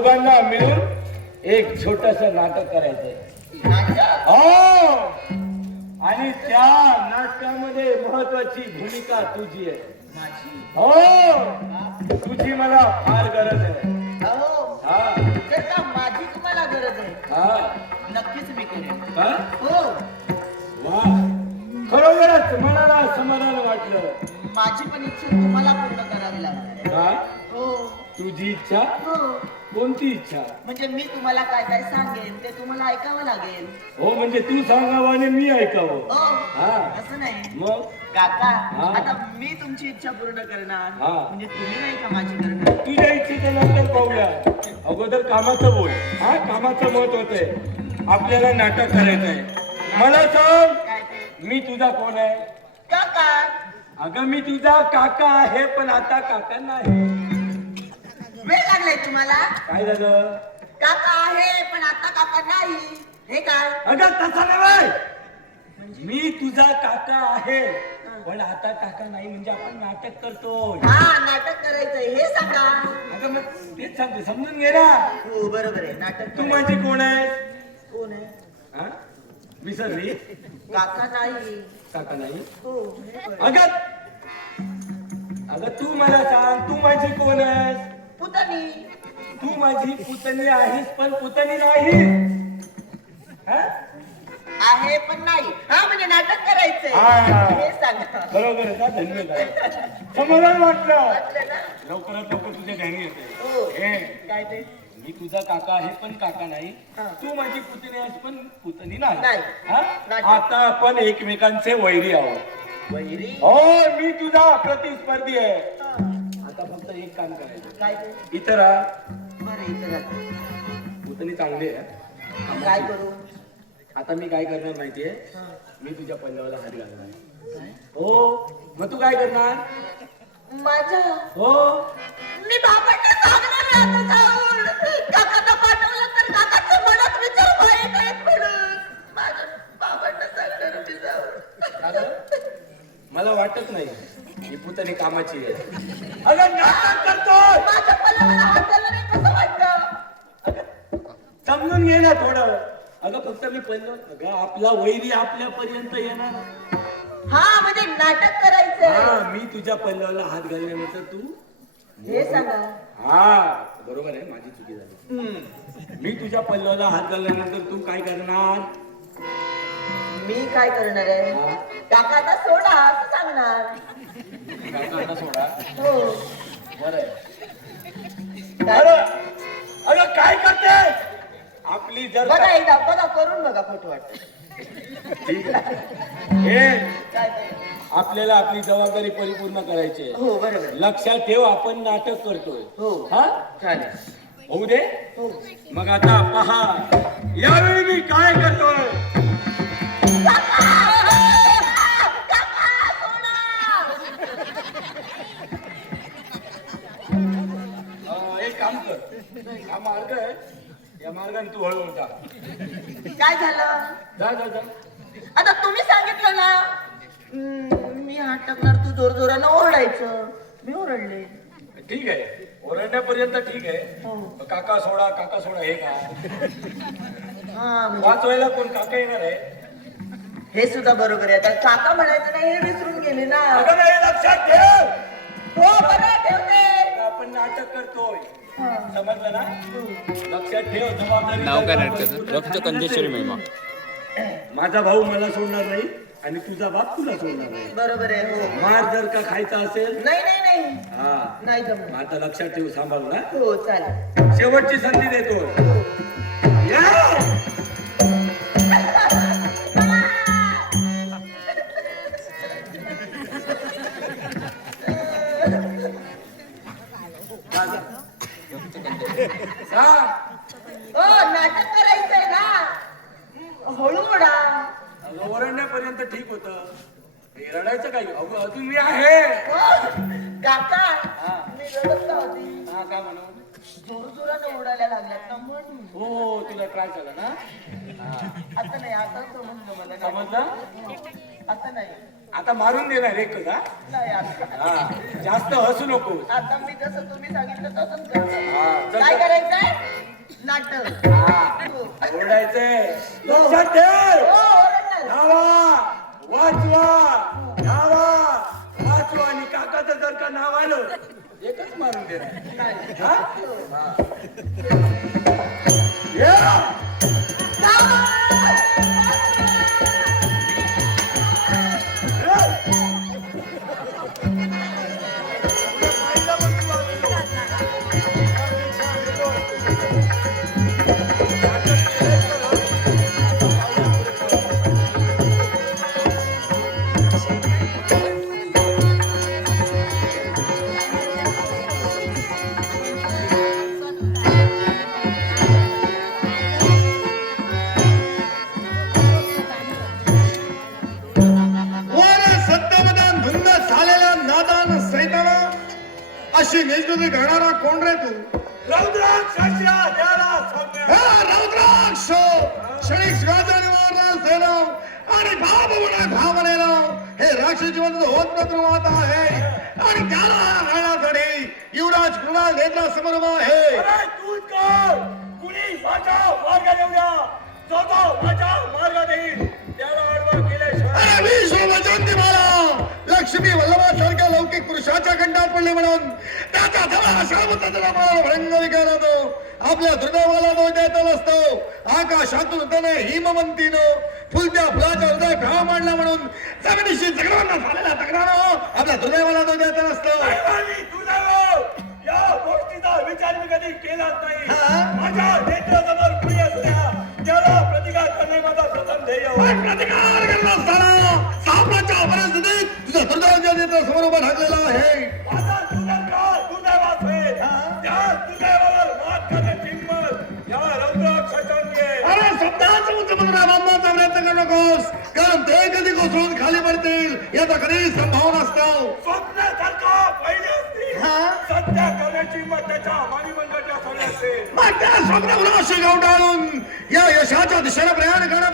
दोघांना मिळून एक छोटस नाटक करायचंय. नाटक? हो, आणि त्या नाटकामध्ये महत्वाची भूमिका तुझी आहे. माझी? हो, तुझी मला फार गरज आहे. हो. हा तर का माझी तुम्हाला गरज आहे? हा. नक्कीच मी करेन. हा? हो. वा, खरोखरच मनाला समाधान वाटलं. माझी पण इच्छा तुम्हाला पूर्ण करावी लागणार आहे. हा? हो. तुझी इच्छा? हो. कोणती इच्छा? म्हणजे मी तुम्हाला काय काय सांगेन ते तुम्हाला ऐकावं लागेल. हो, म्हणजे तू सांगावं आणि मी ऐकावं. हो. हा. असं नाही मग काका, हा. आता मी तुमची इच्छा पूर्ण करणार, हा. म्हणजे तुम्ही नाही का माझी करणार? तुझ्या इच्छेच्या नंतर पाहूया. अगोदर कामाचं बोल. हा, कामाचं महत्वाचं आहे. आपल्याला नाटक करायचंय. मला सांग, काय ते? मी तुझा कोण आहे? काका. अगं मी तुझा काका आहे, पण आता काका नाही. वेळ लागलाय तुम्हाला? काय झालं? काका आहे पण आता काका नाही, हे काय? अगं तसं नाही. मी तुझा काका आहे, पण आता काका नाही, म्हणजे आपण नाटक करतो. हा, नाटक करायचंय हे सांगा. अगं मग तेच सांगते, समजून घे ना. हो, बरोबर आहे. नाटक तू करायचंय. माझी कोण आहे? कोण आहे? हा? विसरली? काका नाही. काका नाही? हो, हे बरं. अगं अगं तू मला सांग, तू माझी कोण आहेस? पुतणी. तू माझी पुतणी आहेस, पण पुतणी नाही. हा? आहे पण नाही. हा, म्हणजे नाटक करायचंय हा. हे सांगा. बरोबर आहे का? धन्यवाद. समाधान वाटलं. वाटलं ना? लवकरात लवकर तुझ्या ध्यानी हो. येते. हे, काय ते? मी तुझा काका आहे, पण काका नाही. हा. तू माझी पुतणी आहेस, पण पुतणी नाही. नाही. हा? नाटक. आता आपण एकमेकांचे वैरी आहोत. वैरी? हो, मी तुझा प्रतिस्पर्धी आहे. हा. आता फक्त एक काम करायचं. काय ते? इतर राहा. बरं, इथं राहतो. पुतणी चांगली आहे. काय करू? आता मी काय करणार माहितीये? हा. मी तुझ्या पल्ल्याला हात घालणार. काय? हो, मग तू काय करणार? माझ्या हो, मी बाबांना सांगणार आहे आता जाऊन. काकांना पाठवलं तर काकाच्या मनात विचार वाईट आहेत म्हणून. माझ्या बाबांना सांगणार मी जाऊन. अगं, मला वाटत नाही ही पुतणी कामाची आहे. अगं नाटक करतोय. माझ्या पल्ल्याला हात घालणार आहे कसं वाटतं? समजून घे ना थोडं. अगं फक्त मी पहिलं, अगं आपला वैरी आपल्यापर्यंत येणार. हा, म्हणजे नाटक करायचंय हा, मी तुझ्या पल्ल्याला हात घालल्यानंतर तू हे सांगा. हा, बरोबर आहे, माझी चुकी झाली. मी तुझ्या पल्ल्याला हात घालल्यानंतर तू काय करणार? मी काय करणार आहे? हा. काका आता सोडा असं सांगणार. काकांना सोडा. हो. बरं आहे. काय? अगं अगं काय करते? आपली जर बघा एकदा बघा, करून बघा, खोटं वाटतं. ठीक आहे. हे काय ते? आपल्याला आपली जबाबदारी परिपूर्ण करायची आहे. हो, बरोबर. लक्षात ठेव, आपण नाटक करतोय. हो. हा, चालेल. होऊ दे. हो. मग आता पहा, यावेळी मी काय करतोय. काका! काका, सोडा! एक काम कर, हा मार्ग आहे, या मार्गाने तू हळूहळू जा. काय झालं? जा जा जा. आता तुम्ही सांगितलं ना, मी हात टाकणार, तू जोर जोरानं ओरडायचं. मी ओरडले. ठीक आहे, ओरडण्यापर्यंत ठीक आहे. हो. काका सोडा हे का? हा, म्हणजे वाचवायला कोण काका येणार आहे? हे सुद्धा बरोबर आहे. आता काका म्हणायचं नाही हे विसरून गेले ना. अगं नाही, लक्षात ठेव. हो, बरं, ठेवते. आपण नाटक करतोय, हा. समजलं ना? लक्षात ठेव, जबाबदारी. नाव काय नाटकाचं? रक्त कंदेश्वरी महिमा. माझा भाऊ मला सोडणार नाही आणि तुझा बाप तुला सोडणार नाही. बरोबर आहे. हो. मार जर का खायचा असेल, नाही नाही नाही हा, नाही जमणार. आता लक्षात ठेव, सांभाळ ना. हो, चालेल. शेवटची संधी देतो. या! जा. हो, नाटक करायचंय ना, हळू ओढा. अगं, ओरडण्यापर्यंत ठीक होतं. हे रडायचं काय? अजून मी आहे. हो, काका, हा. मी रडत का होती? हा, काय म्हणू? जोर जोरानं ओढायला लागल्यात ना म्हणून. हो, तुला ट्राय झाला ना? आता नाही, आता समजलं मला. समजलं? आता नाही. आता मारून देणार एक का? नाही आता. हा, जास्त हसू नको. आता मी जसं तुम्ही सांगितलं तसंच करतो. हा, चल, काय चल. करायचंय? नाटक ओरडायचंय लक्षात ठेव नावा वाचवा आणि काकाचं जर का नाव आलं एकच मारून देणार हा? ये. अशी नेजनुरी घडणारा कोण रे तू? रौद्राक्ष रौद्राक्ष क्षणिक सेना आणि भावनेला हे राक्षस जिवंत होत नत आहे आणि त्याला घालण्यासाठी युवराज कृणाल नेत्रा समोर आहे. तूच कर कुणी माझा मार्ग देऊया जो माझा मार्ग देईल त्याला आडवा केल्याशिवाय मी शोभचंद मला लक्ष्मी वल्लभासारख्या लौकिक पुरुषाच्या कंठात पडले म्हणून त्याच्या भंग विकायला तो आपल्या हृदयाला तो देत नसतो. आकाशातून त्याने हिमवंतीनं फुलत्या फुलाच्या हृदय भाव मांडला म्हणून जगदीशी जगडांना झालेला तक्रार आपल्या हृदयाला तो देत नसतो. या गोष्टीचा विचार मी कधी केलाच नाही. माझ्या नेत्रासमोर कुणी असल्या त्याला प्रतिकार करणे माझा प्रथम ध्येय. प्रतिकार करण्यास सापडाच्या परिस्थितीत तुझ्या हृदयाच्या नेत्रासमोर उभा ठाकलेला आहे. माझा सुंदरकाळ दुर्दैवास आहे. त्या दुर्दैवावर मात करण्याची हिंमत या रौद्राक्षाची आहे. अरे शब्दाचं उच्चमंत्र बांधण्याचा प्रयत्न करू नकोस कारण ते कधी कोसळून खाली पडतील याचा कधी संभावना असतो. स्वप्नासारखा पहिले असतील सत्य करण्याची हिंमत त्याच्या मानिमंडळाच्या सगळ्या असेल. मग त्या स्वप्नाविनाशी गावठाळून या यशाच्या दिशेने प्रयाण करणं